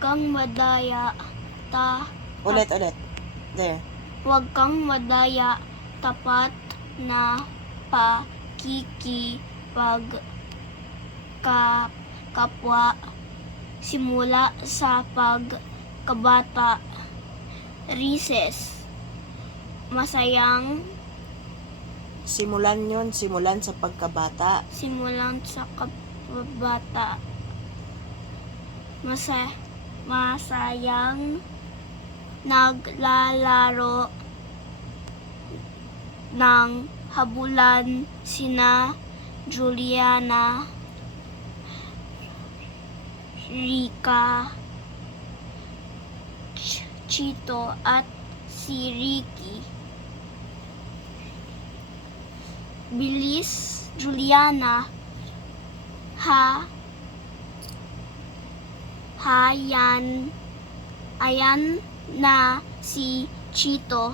kang madaya Ulit. There. Huwag kang madaya, tapat na pakikipagkapwa simula sa pagkabata. Recess. Masayang Simulan sa pagkabata. simulan sa kabata. Masayang naglalaro ng habulan sina Juliana, Rika, Chito at si Ricky. Bilis, Juliana. Ayan na si Chito.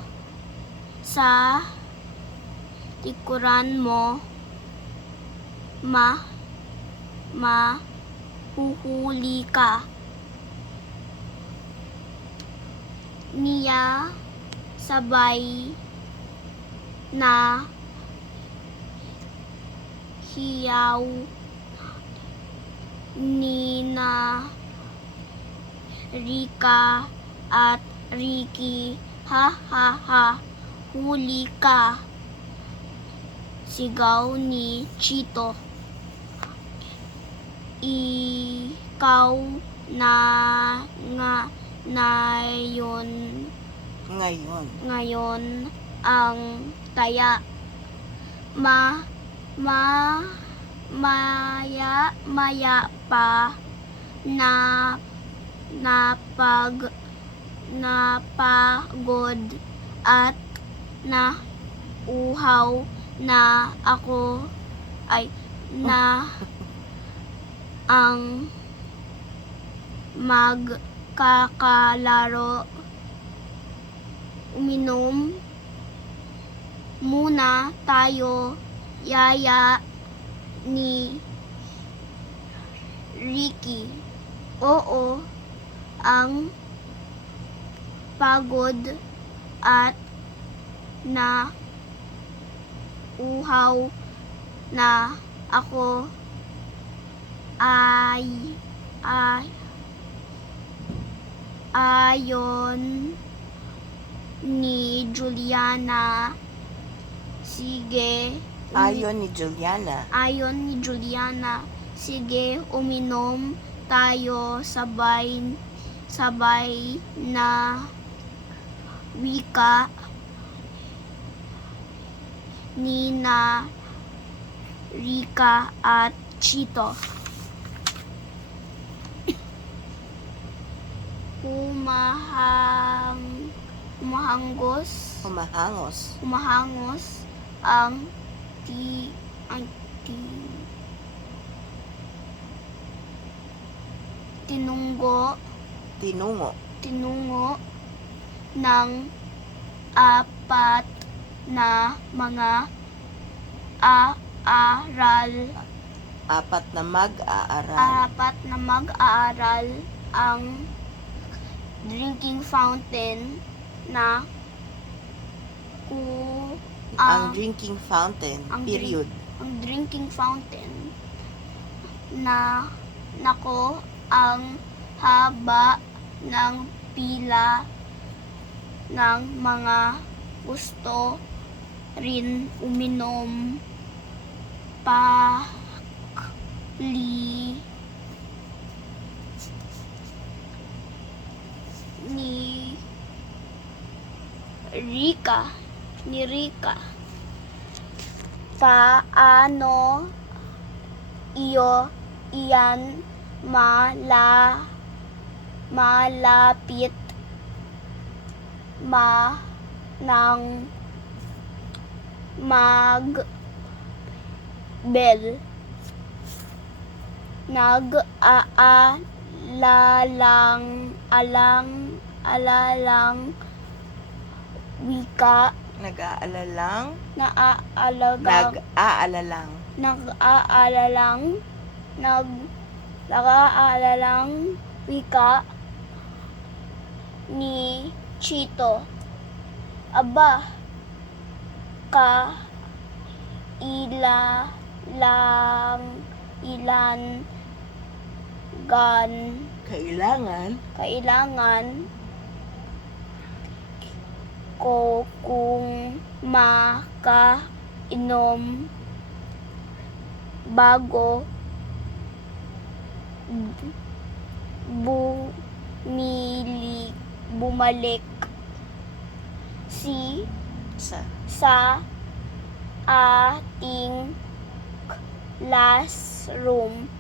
Sa likuran mo, mahuhuli ka. Niya sabay na hiyaw nina Rika at Ricky. Ha ha ha, huli ka, sigaw ni Chito. Ikaw na ngayon ang taya. Maya pa napagod at nauhaw na ako na ang magkakalaro. Uminom muna tayo, yaya ni Ricky. Oo, ang pagod at nauhaw na ako ayon ni Juliana. Sige. Ayon ni Juliana. Sige, uminom tayo sabay na wika ni na Rika at Chito. Humahangos ang tinungo ng apat na mga mag-aaral ang drinking fountain na ang drinking fountain na nako ang haba ng pila ng mga gusto rin uminom. Ni Rika. Paano iyan malapit nang mag-bell. Nag-aalalang wika. Nag-aalalang wika ni Chito. Aba, ka ilan kailangan ko kung makainom bago bumalik sa ating classroom.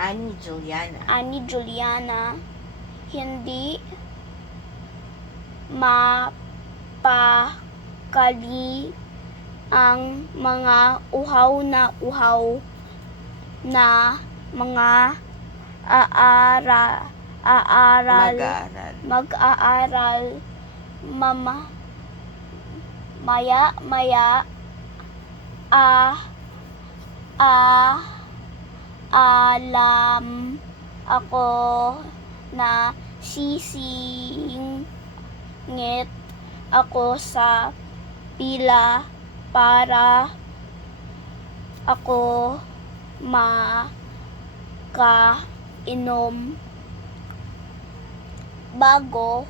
Ani Juliana, hindi mapakali ang mga uhaw na mga mag-aaral maya alam ako na sisingit ako sa pila para ako makainom bago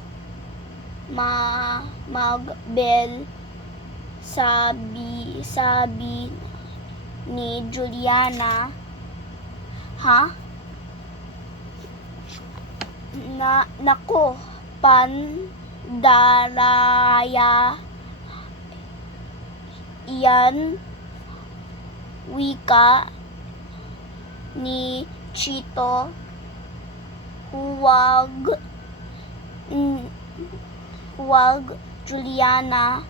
mag-bell. Sabi ni Juliana. Nako, pandaraya yan, wika ni Chito. Huwag Juliana,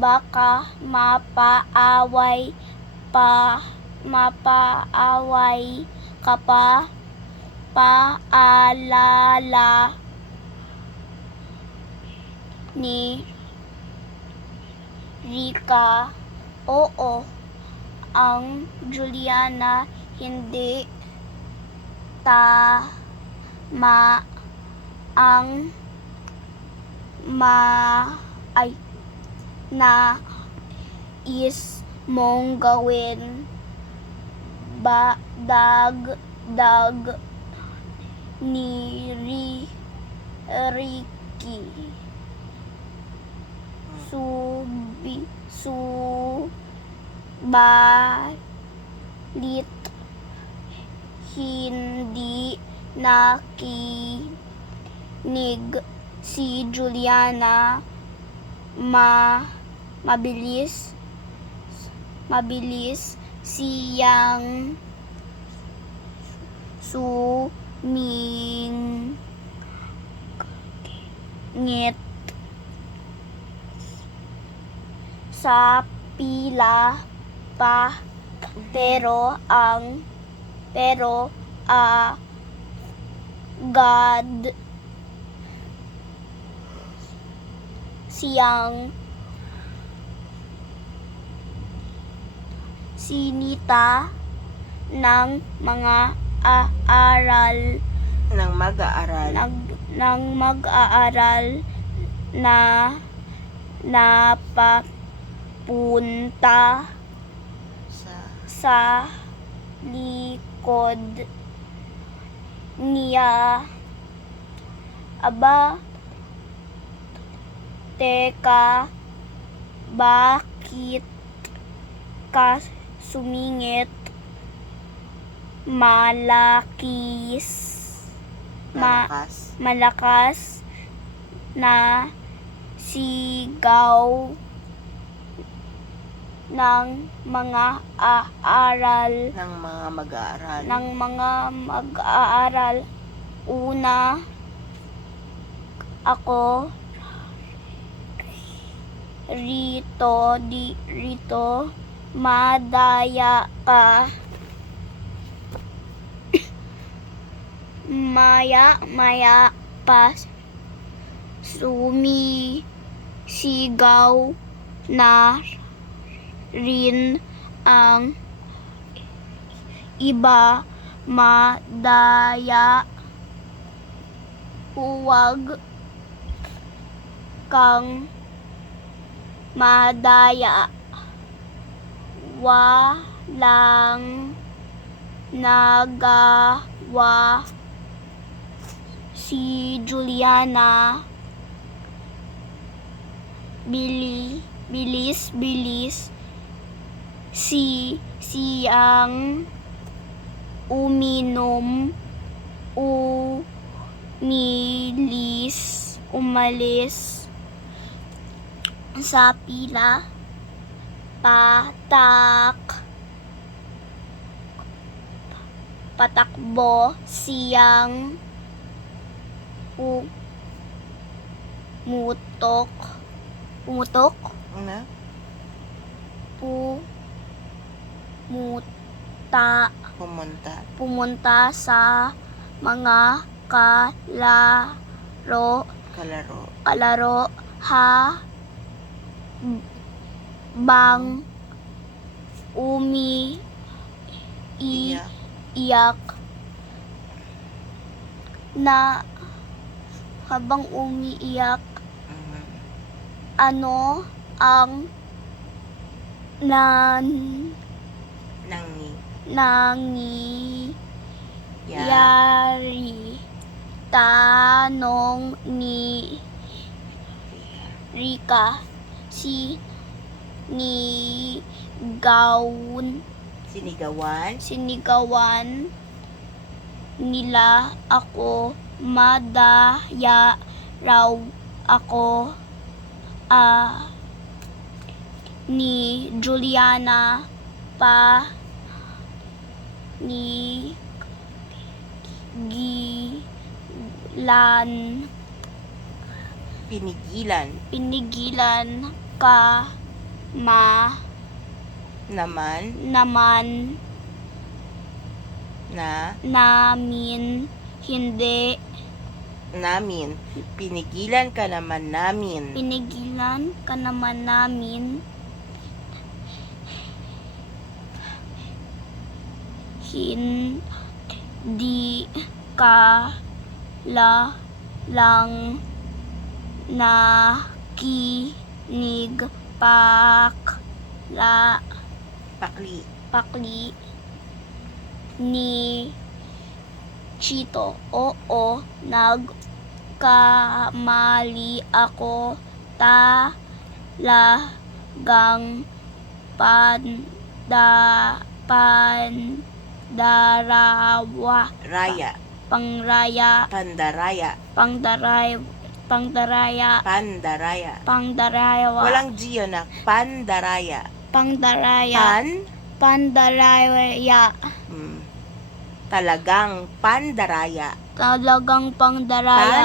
baka mapaaway ka pa. Paalala ni Rika. Oo, ang Juliana, hindi tama ang nais mong gawin. Dagdag ni Ricky. Subalit hindi nakinig si Juliana. Mabilis siyang sumingit sa pila pa, pero agad siyang sinita ng mag-aaral na napapunta sa likod niya. Aba, teka, bakit ka sumingit? Malakas na sigaw ng mga mag-aaral. Una, ako rito, madaya ka. Maya pa sumisigaw na rin ang iba madaya. Huwag kang madaya. Walang nagawa si Juliana. Bilis siyang uminom. Umalis sa pila. Patakbo siyang pumutok. Ano? Pumunta sa mga kalaro bang umiiyak na habang umiiyak. Ano ang nangyari? Tanong ni Rika. Sinigawan nila ako. Madaya raw ako ni Juliana pinigilan ka naman namin. Hindi. Pinigilan ka naman namin. Hindi ka lang nakinig. Pakli ni Chito. Oo, nagkamali ako. Talagang pandaraya. Walang G yun na. Pandaraya. Pandaraya. Talagang pandaraya.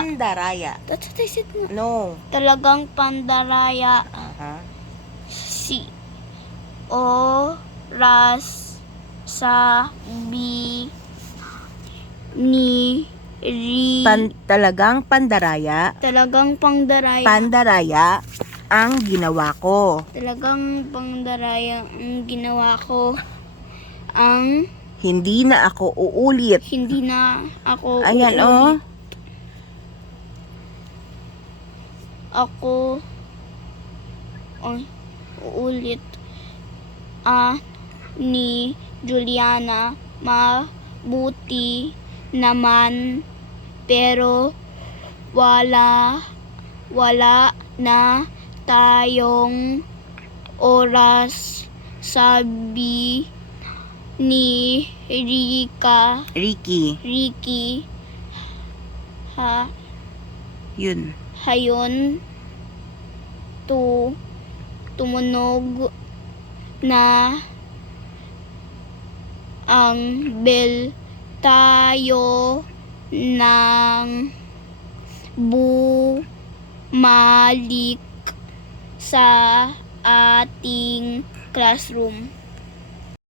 Pandaraya. That's what I said. No. Talagang pandaraya. Si oras sabi ni Talagang pandaraya. Pandaraya ang ginawa ko. Ang Hindi na ako uulit. Ayan, uulit. oh. Ako uulit ni Juliana. Mabuti naman, pero wala na tayong oras, sabi ni Ricky. Hayon tumunog na ang bell. Tayo nang bumalik sa ating classroom.